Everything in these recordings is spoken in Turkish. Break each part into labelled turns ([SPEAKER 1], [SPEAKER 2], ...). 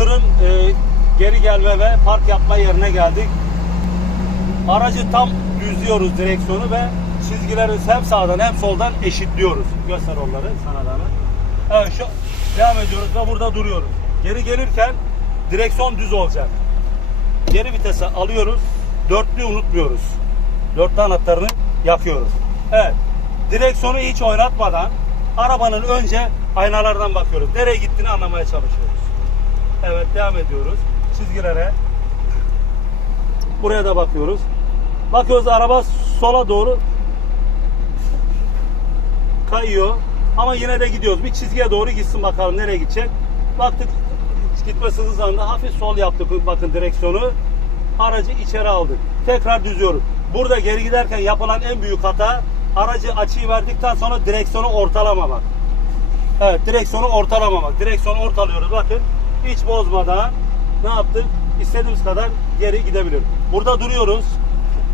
[SPEAKER 1] tırın e, geri gelme ve park yapma yerine geldik. Aracı tam düzlüyoruz direksiyonu ve çizgileri hem sağdan hem soldan eşitliyoruz. Göster onları sana da. Evet şu devam ediyoruz ve burada duruyoruz. Geri gelirken direksiyon düz olacak. Geri vitese alıyoruz. Dörtlüyü unutmuyoruz. Dörtlü anahtarını yakıyoruz. Evet. Direksiyonu hiç oynatmadan arabanın önce aynalardan bakıyoruz. Nereye gittiğini anlamaya çalışıyoruz. Evet devam ediyoruz. Çizgilere. Buraya da bakıyoruz. Bakıyoruz araba sola doğru kayıyor. Ama yine de gidiyoruz. Bir çizgiye doğru gitsin bakalım nereye gidecek. Baktık gitmesi hızlandı. Hafif sol yaptık bakın direksiyonu. Aracı içeri aldık. Tekrar düzüyoruz. Burada geri giderken yapılan en büyük hata aracı açıyı verdikten sonra direksiyonu ortalamamak. Evet direksiyonu ortalamamak. Direksiyonu ortalıyoruz bakın. Hiç bozmadan ne yaptık? İstediğimiz kadar geri gidebiliyoruz. Burada duruyoruz.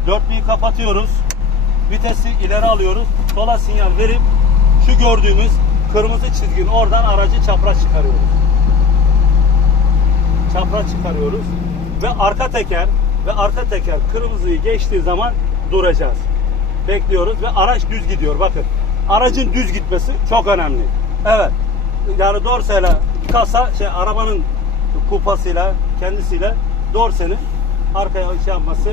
[SPEAKER 1] Dörtlüyü kapatıyoruz. Vitesi ileri alıyoruz. Sola sinyal verip şu gördüğümüz kırmızı çizginin oradan aracı çapraz çıkarıyoruz. Çapraz çıkarıyoruz. Ve arka teker ve arka teker kırmızıyı geçtiği zaman duracağız. Bekliyoruz ve araç düz gidiyor. Bakın aracın düz gitmesi çok önemli. Evet. Yani dorsayla kasa şey arabanın kupasıyla kendisiyle dorsenin arkaya şey yapması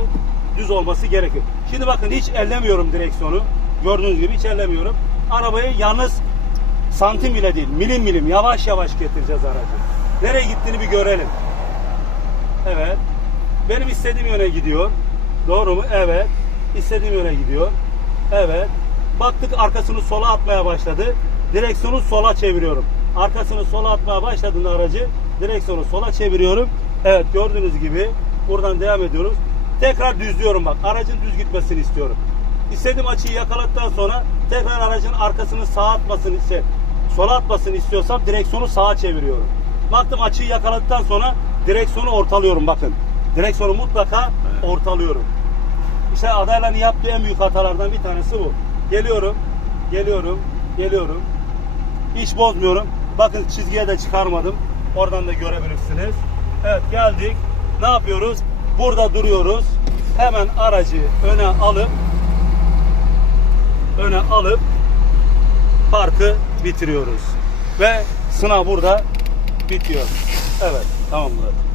[SPEAKER 1] düz olması gerekir. Şimdi bakın hiç ellemiyorum direksiyonu. Gördüğünüz gibi hiç ellemiyorum. Arabayı yalnız santim bile değil milim milim yavaş yavaş getireceğiz aracı. Nereye gittiğini bir görelim. Evet. Benim istediğim yöne gidiyor. Doğru mu? Evet. İstediğim yöne gidiyor. Evet. Baktık arkasını sola atmaya başladı. Direksiyonu sola çeviriyorum. Arkasını sola atmaya başladığında aracı direksiyonu sola çeviriyorum. Evet gördüğünüz gibi buradan devam ediyoruz. Tekrar düzlüyorum bak. Aracın düz gitmesini istiyorum. İstediğim açıyı yakaladıktan sonra tekrar aracın arkasını sağa atmasını şey, sola atmasını istiyorsam direksiyonu sağa çeviriyorum. Baktım açıyı yakaladıktan sonra direksiyonu ortalıyorum bakın. Direksiyonu mutlaka ortalıyorum. İşte adayların yaptığı en büyük hatalardan bir tanesi bu. Geliyorum, geliyorum, geliyorum. Hiç bozmuyorum. Bakın çizgiye de çıkarmadım. Oradan da görebilirsiniz. Evet geldik. Ne yapıyoruz? Burada duruyoruz. Hemen aracı öne alıp öne alıp parkı bitiriyoruz. Ve sınav burada bitiyor. Evet tamam Murat.